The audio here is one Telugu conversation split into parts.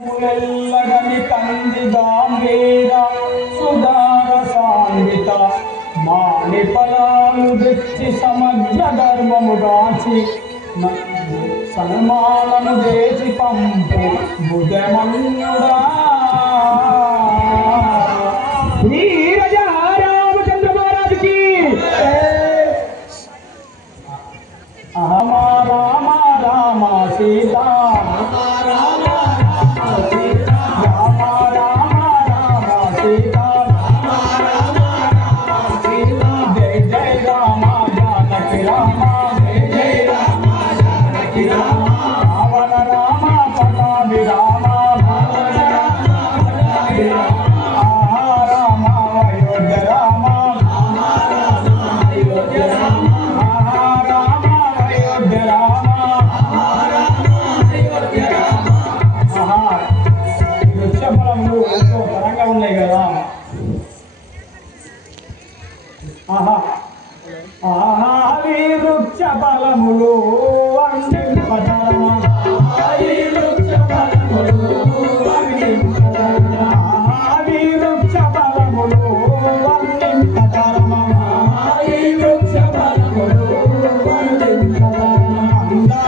ములెల్లగని కంది గాంభీర సుధార సాంగిత మాని ఫలాలు తెచ్చి సమగ్ర ధర్మము గాచి సన్మానము చేసి పంపు బుధమన్యుడా శ్రీ రామచంద్ర మహారాజుకి రామ రామ రామ సీతా వృక్ష బలములు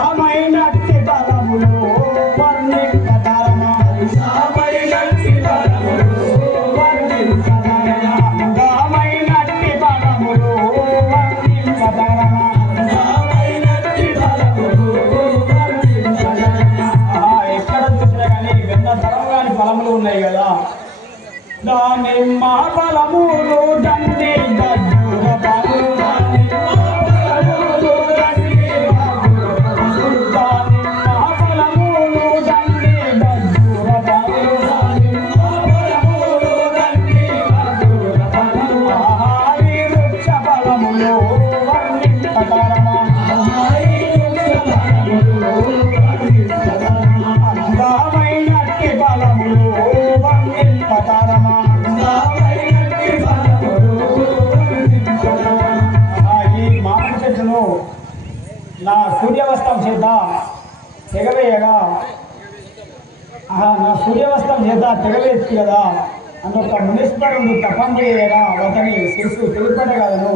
అందమైనట్టి బలములు ఫలములు ఉన్నాయి కదా దానిమ్మ ఫలములు దండి గజ్జుర నా సూర్యవస్త్రం చేత తెగవేయగా నా సూర్యవస్త్రం చేత తెగవేసి కదా అందుక మునీశ్వరుడు తపం చేయగా అతని శిరస్సు తెలిపడగలను.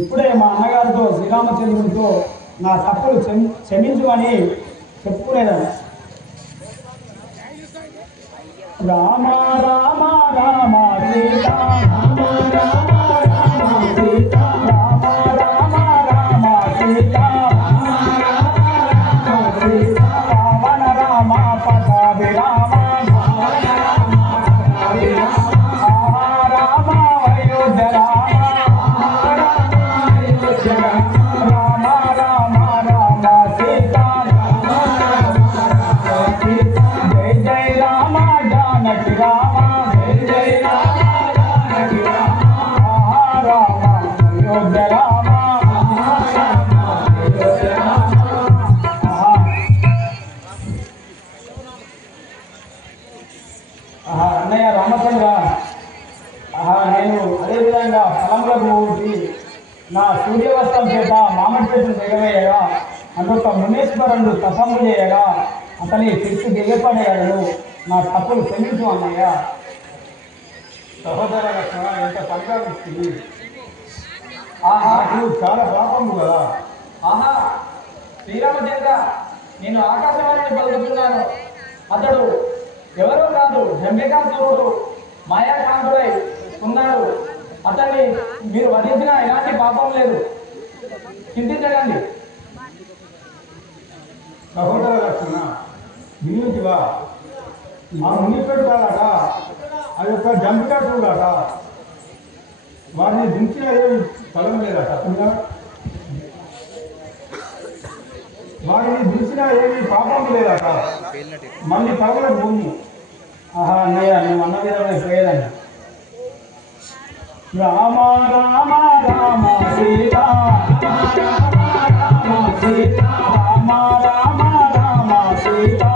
ఇప్పుడే మా అన్నగారితో శ్రీరామచంద్రుడితో నా తప్పులు క్షమించుమని చెప్పుకునేదాన్ని. రామ రామ రామ సీతా రామ రామ రామ సీతా రామ రామ రామ సీతా రావణ రామ పటాభి రామ రామ అయోధ్య రామ రామ రామ రామ సీతా జయ జయ రామ జానకి రామ జయ జయ రామ జానకి రామ రామ అయోధ్య రామ అన్నయ్య రామచంద్ర, నేను అదేవిధంగా ఫలములకు ఊటి నా సూర్యవస్త్రం చేత మామిడి చెట్టును తెగవేయగా అందుక మునీశ్వరుడు తపము చేయగా అతని శిక్షు దిగపడేయగలను. నా తప్పులు క్షమించు అన్నయ్య. సహోదర లక్ష్మణ, ఎంత సంకల్పిస్తుంది. నువ్వు చాలా పాపము కదా. శ్రీరామచంద్ర, నేను ఆకాశవాణిని పలుకుతున్నాను. అతడు ఎవరో కాదు, జంబికాసురుడు మాయాకాంతుడై ఉన్నాడు. అతన్ని మీరు వధించిన ఎలాంటి పాపం లేదు, చింతించకండి. సహోదర లక్ష్మణ, వినుటివా, ఆ మునీశ్వరుడు కాదట, ఆ యొక్క జంబికాసురుడట, వారిని దించిన ఏమి ఫలం లేదట. వారిని దించిన ఏమి పాపం లేదట, మళ్ళీ పగల భూమి. అన్నయ్య, నువ్వు అన్న విధంగా పోయేదాన్ని. రామ రామ రామ సీతా రామ రామ రామ సీతా